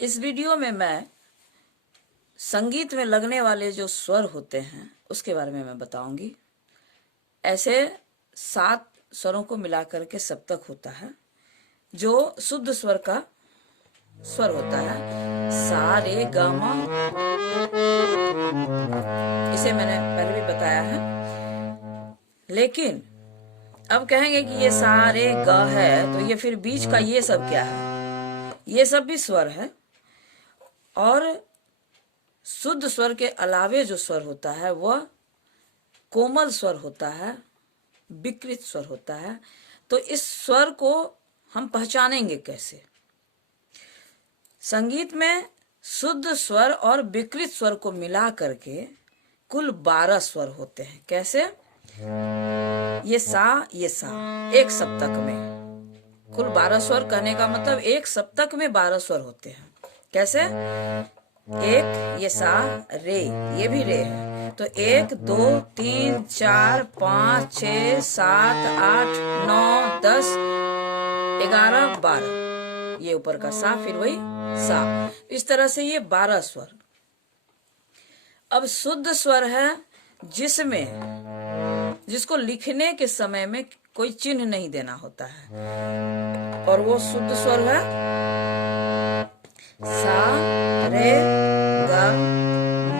इस वीडियो में मैं संगीत में लगने वाले जो स्वर होते हैं उसके बारे में मैं बताऊंगी। ऐसे 7 स्वरों को मिलाकर के सप्तक होता है जो शुद्ध स्वर का स्वर होता है। सा रे ग म, इसे मैंने पहले भी बताया है। लेकिन अब कहेंगे कि ये सा रे ग है तो ये फिर बीच का ये सब क्या है? ये सब भी स्वर है। और शुद्ध स्वर के अलावे जो स्वर होता है वह कोमल स्वर होता है, विकृत स्वर होता है। तो इस स्वर को हम पहचानेंगे कैसे? संगीत में शुद्ध स्वर और विकृत स्वर को मिला करके कुल 12 स्वर होते हैं। कैसे? ये सा एक सप्तक में कुल 12 स्वर। कहने का मतलब एक सप्तक में 12 स्वर होते हैं। कैसे? एक ये सा रे, ये भी रे है तो 1 2 3 4 5 6 7 8 9 10 11 12, ये ऊपर का सा, फिर वही सा। इस तरह से ये 12 स्वर। अब शुद्ध स्वर है जिसको लिखने के समय में कोई चिन्ह नहीं देना होता है, और वो शुद्ध स्वर है सा रे ग म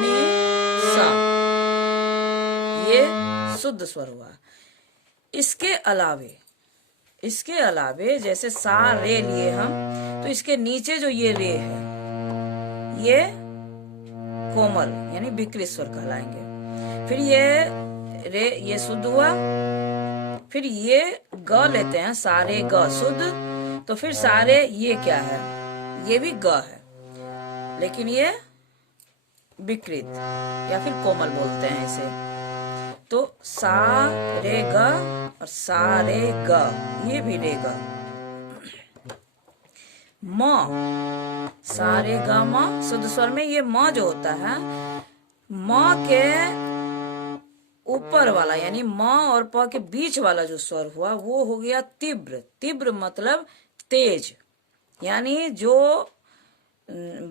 नी सा, ये शुद्ध स्वर हुआ। इसके अलावे जैसे सा रे लिए हम, तो इसके नीचे जो ये रे है ये कोमल यानी विकृत स्वर कहलाएंगे। फिर ये रे ये शुद्ध हुआ। फिर ये ग लेते हैं, सारे ग शुद्ध। तो फिर सारे ये क्या है? ये भी ग है, लेकिन ये विकृत या फिर कोमल बोलते हैं इसे। तो सा रे ग और सा रे ग, ये भी रे ग। म, सा रे ग म शुद्ध स्वर में ये म जो होता है, म के ऊपर वाला यानी म और प के बीच वाला जो स्वर हुआ वो हो गया तीव्र। तीव्र मतलब तेज, यानी जो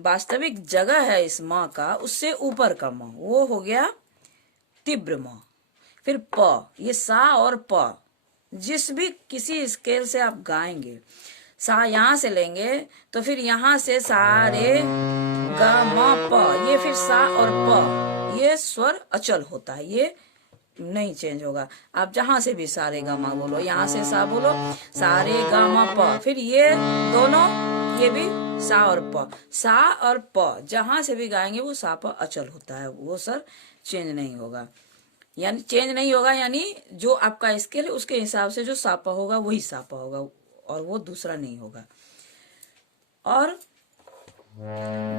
वास्तविक जगह है इस म का उससे ऊपर का म, वो हो गया तीव्र म। फिर प, ये सा और प जिस भी किसी स्केल से आप गाएंगे, सा यहाँ से लेंगे तो फिर यहाँ से सा रे ग म प, ये फिर सा और प, ये स्वर अचल होता है, ये नहीं चेंज होगा। आप जहां से भी सा रे ग म बोलो, यहाँ से सा बोलो सा रे ग म प, फिर ये दोनों, ये भी सा और प, सा और प जहां से भी गाएंगे वो सा प अचल होता है, वो सर चेंज नहीं होगा। यानी चेंज नहीं होगा यानी जो आपका स्केल है उसके हिसाब से जो सा प होगा वही सा प होगा, और वो दूसरा नहीं होगा। और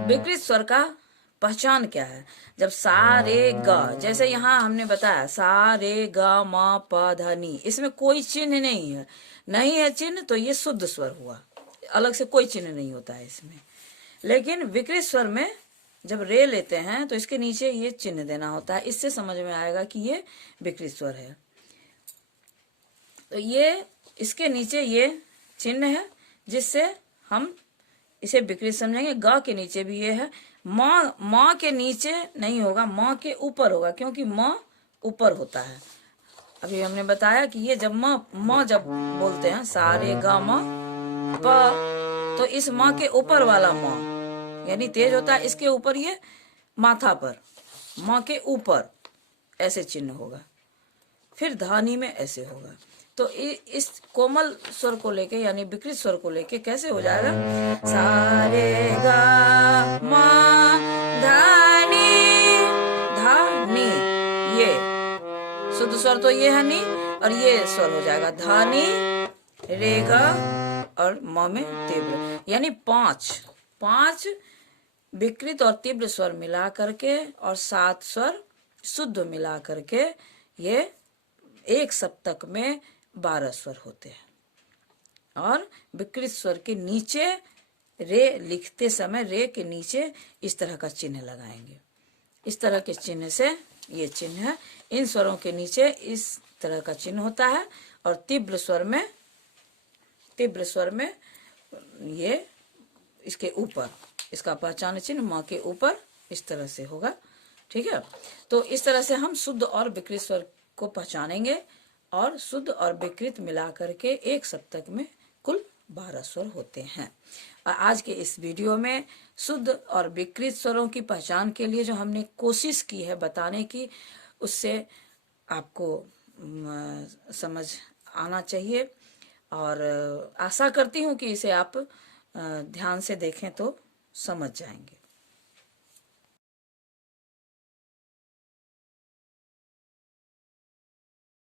विकृत स्वर का पहचान क्या है? जब सा रे ग, जैसे यहाँ हमने बताया सा रे ग म प ध नी, इसमें कोई चिन्ह नहीं है चिन्ह, तो ये शुद्ध स्वर हुआ, अलग से कोई चिन्ह नहीं होता है इसमें। लेकिन विकृत स्वर में जब रे लेते हैं तो इसके नीचे ये चिन्ह देना होता है, इससे समझ में आएगा कि ये विकृत स्वर है। तो ये इसके नीचे ये चिन्ह है जिससे हम इसे विकृत समझेंगे। ग के नीचे भी ये है। म के नीचे नहीं होगा, म के ऊपर होगा, क्योंकि म ऊपर होता है। अभी हमने बताया कि ये जब म जब बोलते हैं सा रे ग म प, तो इस म के ऊपर वाला म यानी तेज होता है, इसके ऊपर ये माथा पर म के ऊपर ऐसे चिन्ह होगा। फिर धानी में ऐसे होगा। तो इस कोमल स्वर को लेके यानी विकृत स्वर को लेके कैसे हो जाएगा? सा रे ग म धा नी, ये शुद्ध स्वर तो ये है नी, और ये स्वर हो जाएगा धा नी रे ग और म में तीव्र, यानी 5 विकृत और तीव्र स्वर मिला करके और 7 स्वर शुद्ध मिला करके ये एक सप्तक में 12 स्वर होते हैं। और विकृत स्वर के नीचे रे लिखते समय रे के नीचे इस तरह का चिन्ह लगाएंगे। इस तरह के चिन्ह से, ये चिन्ह है, इन स्वरों के नीचे इस तरह का चिन्ह होता है। और तीव्र स्वर में ये इसके ऊपर, इसका पहचान चिन्ह म के ऊपर इस तरह से होगा। ठीक है, तो इस तरह से हम शुद्ध और विकृत स्वर को पहचानेंगे और शुद्ध और विकृत मिला करके एक सप्तक में कुल 12 स्वर होते हैं। आज के इस वीडियो में शुद्ध और विकृत स्वरों की पहचान के लिए जो हमने कोशिश की है बताने की, उससे आपको समझ आना चाहिए और आशा करती हूँ कि इसे आप ध्यान से देखें तो समझ जाएंगे।